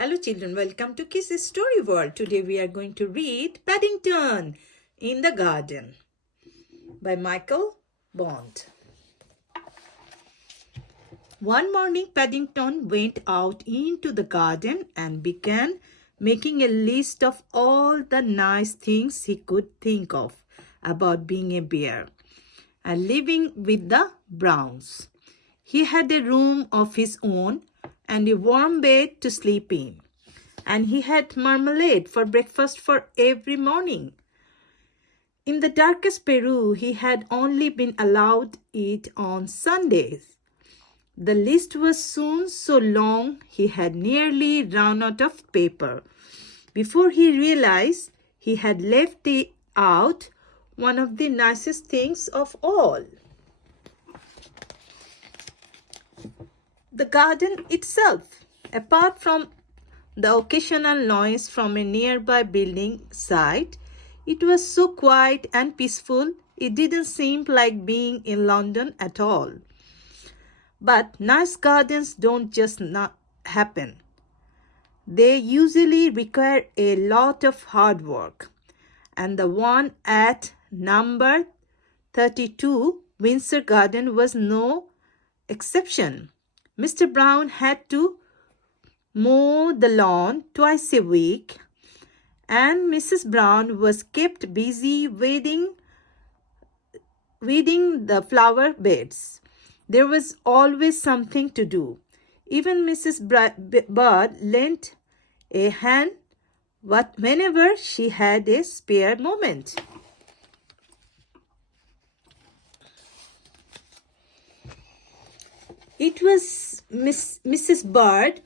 Hello children, welcome to Kids Story World. Today we are going to read Paddington in the Garden by Michael Bond. One morning Paddington went out into the garden and began making a list of all the nice things he could think of about being a bear and living with the Browns. He had a room of his own and a warm bed to sleep in. And he had marmalade for breakfast for every morning. In the darkest Peru, he had only been allowed it on Sundays. The list was soon so long he had nearly run out of paper. Before he realized he had left out one of the nicest things of all. The garden itself. Apart from the occasional noise from a nearby building site, it was so quiet and peaceful it didn't seem like being in London at all. But nice gardens don't just not happen. They usually require a lot of hard work. And the one at number 32, Windsor Garden, was no exception. Mr. Brown had to mow the lawn twice a week, and Mrs. Brown was kept busy weeding the flower beds. There was always something to do. Even Mrs. Bird lent a hand whenever she had a spare moment. It was Mrs. Bird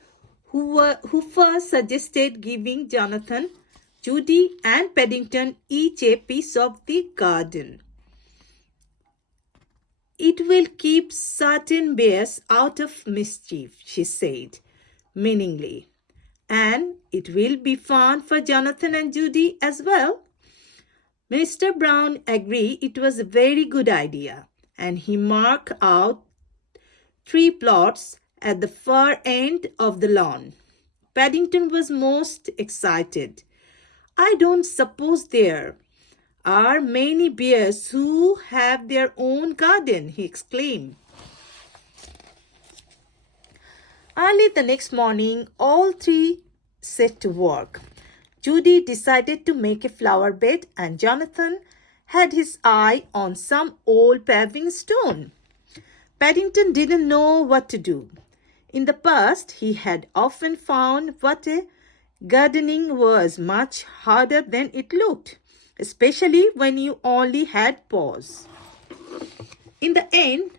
who first suggested giving Jonathan, Judy, and Paddington each a piece of the garden. It will keep certain bears out of mischief, she said, meaningly. And it will be fun for Jonathan and Judy as well. Mr. Brown agreed it was a very good idea, and he marked out 3 plots at the far end of the lawn. Paddington was most excited. I don't suppose there are many bears who have their own garden, he exclaimed. Early the next morning, all 3 set to work. Judy decided to make a flower bed, and Jonathan had his eye on some old paving stone. Paddington didn't know what to do. In the past, he had often found what gardening was much harder than it looked, especially when you only had paws. In the end,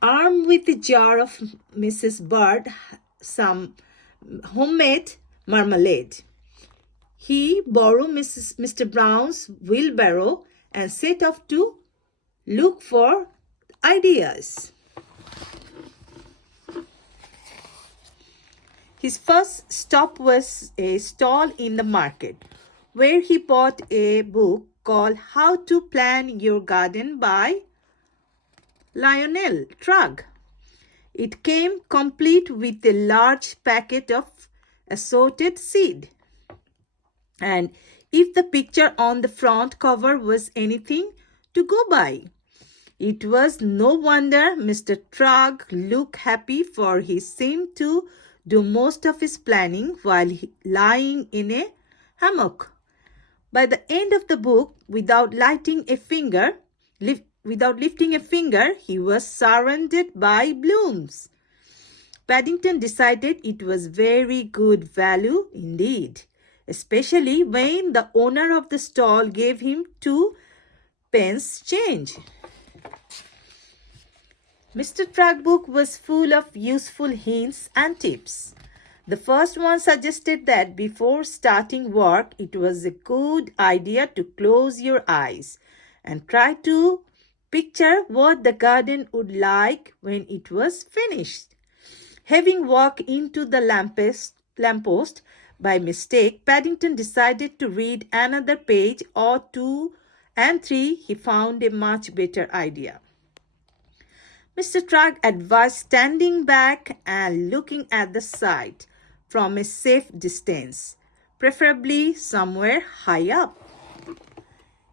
armed with a jar of Mrs. Bird, some homemade marmalade, he borrowed Mr. Brown's wheelbarrow and set off to look for ideas. His first stop was a stall in the market, where he bought a book called How to Plan Your Garden by Lionel Trugg. It came complete with a large packet of assorted seed. And if the picture on the front cover was anything to go by, it was no wonder Mr. Trugg looked happy, for he seemed to do most of his planning while lying in a hammock. By the end of the book, without lifting a finger, he was surrounded by blooms. Paddington decided it was very good value indeed, especially when the owner of the stall gave him 2 pence change. Mr. Trugg's book was full of useful hints and tips. The first one suggested that before starting work, it was a good idea to close your eyes and try to picture what the garden would like when it was finished. Having walked into the lamppost by mistake, Paddington decided to read another page or 2 and 3. He found a much better idea. Mr. Trugg advised standing back and looking at the sight. from a safe distance, preferably somewhere high up.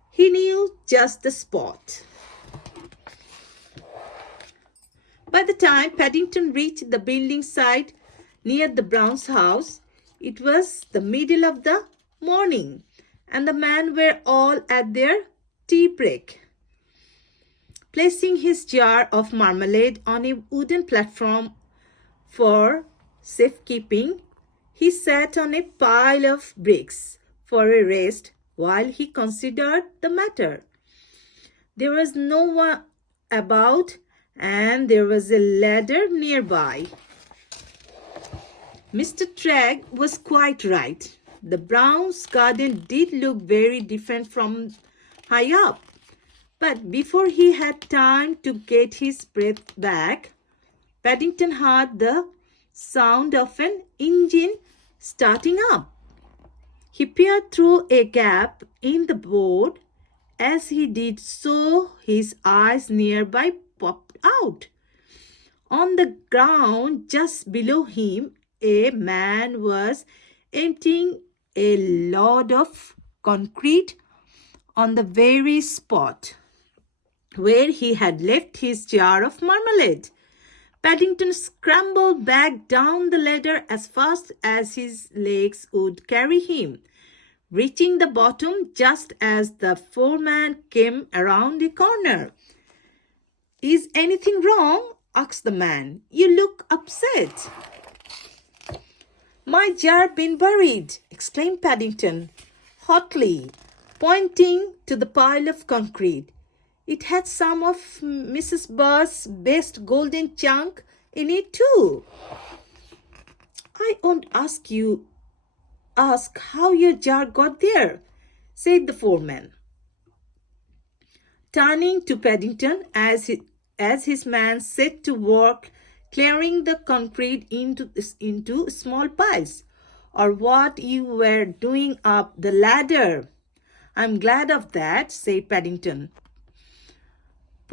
He knew just the spot. By the time Paddington reached the building site near the Browns' house, it was the middle of the morning, and the men were all at their tea break. Placing his jar of marmalade on a wooden platform for safekeeping, he sat on a pile of bricks for a rest while he considered the matter. There was no one about, and there was a ladder nearby. Mr. Tragg was quite right. The Browns' garden did look very different from high up. But before he had time to get his breath back, Paddington heard the sound of an engine starting up. He peered through a gap in the board. As he did so, his eyes nearby popped out. On the ground just below him, a man was emptying a load of concrete on the very spot where he had left his jar of marmalade. Paddington scrambled back down the ladder as fast as his legs would carry him, reaching the bottom just as the foreman came around the corner. "Is anything wrong?" asked the man. "You look upset." "My jar been buried," exclaimed Paddington hotly, pointing to the pile of concrete. "It had some of Mrs. Bird's best golden chunk in it too." "I won't ask how your jar got there," said the foreman, turning to Paddington as his man set to work clearing the concrete into small piles, "or what you were doing up the ladder." "I'm glad of that," said Paddington,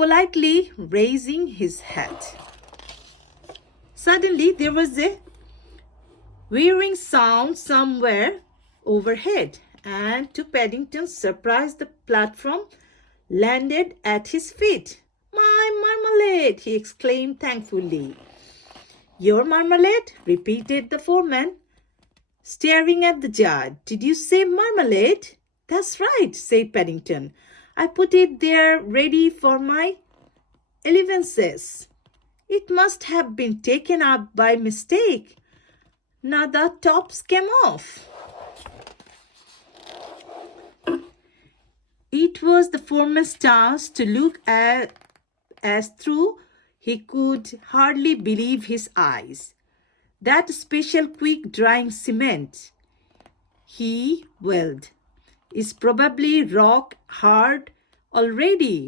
politely raising his hat. Suddenly there was a whirring sound somewhere overhead, and to Paddington's surprise the platform landed at his feet. "My marmalade!" he exclaimed thankfully. "Your marmalade?" repeated the foreman, staring at the jar. "Did you say marmalade?" "That's right," said Paddington. "I put it there ready for my allowances. It must have been taken up by mistake. Now the tops came off." It was the foreman's chance to look as through he could hardly believe his eyes. "That special quick drying cement," he wailed, "is probably rock hard already,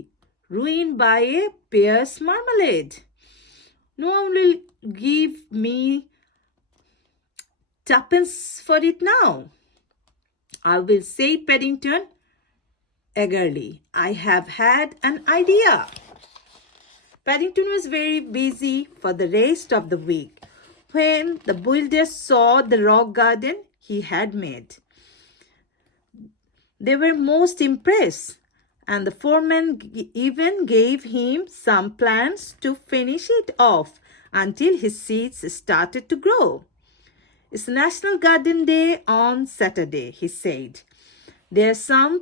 ruined by a pear's marmalade. No one will give me tuppence for it now." "I will," said Paddington eagerly. "I have had an idea." Paddington was very busy for the rest of the week when the builders saw the rock garden he had made. They were most impressed, and the foreman even gave him some plans to finish it off until his seeds started to grow. "It's National Garden Day on Saturday," he said. "There are some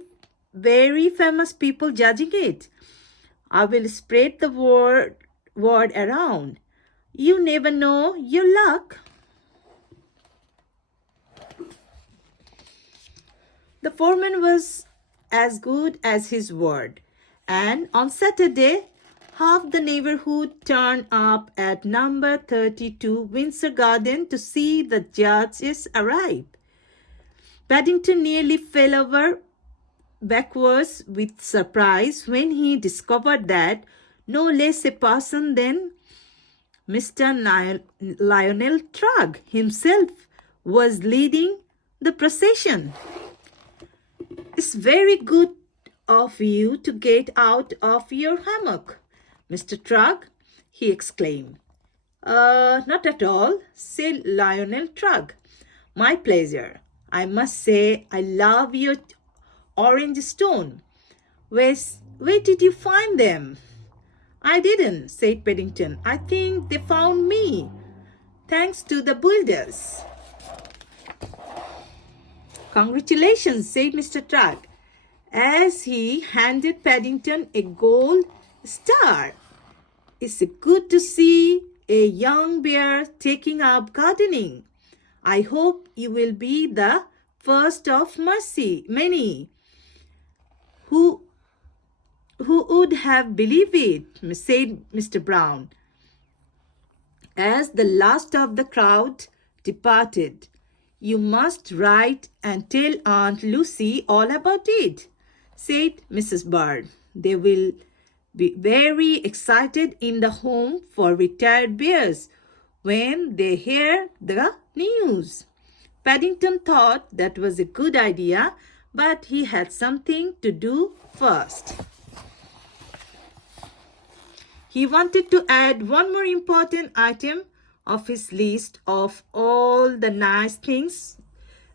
very famous people judging it. I will spread the word around. You never know your luck." The foreman was as good as his word, and on Saturday, half the neighborhood turned up at number 32 Windsor Garden to see the judges arrive. Paddington nearly fell over backwards with surprise when he discovered that no less a person than Mr. Lionel Trugg himself was leading the procession. "It's very good of you to get out of your hammock, Mr. Trugg," he exclaimed. Not at all," said Lionel Trugg. My pleasure. I must say I love your orange stone. Where did you find them? I didn't, said Paddington. I think they found me, thanks to the builders. Congratulations, said Mr. Truck, as he handed Paddington a gold star. It's good to see a young bear taking up gardening. I hope you will be the first of many. Who would have believed it, said Mr. Brown, as the last of the crowd departed. You must write and tell Aunt Lucy all about it, said Mrs. Bird. They will be very excited in the home for retired bears when they hear the news. Paddington thought that was a good idea, but he had something to do first. He wanted to add one more important item of his list of all the nice things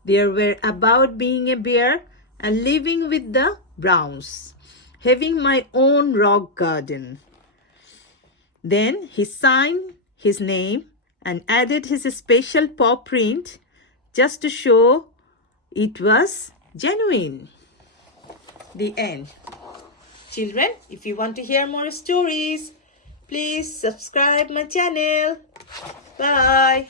there were about being a bear and living with the Browns, having my own rock garden. Then he signed his name and added his special paw print just to show it was genuine. The end. Children, if you want to hear more stories, please subscribe my channel. Bye.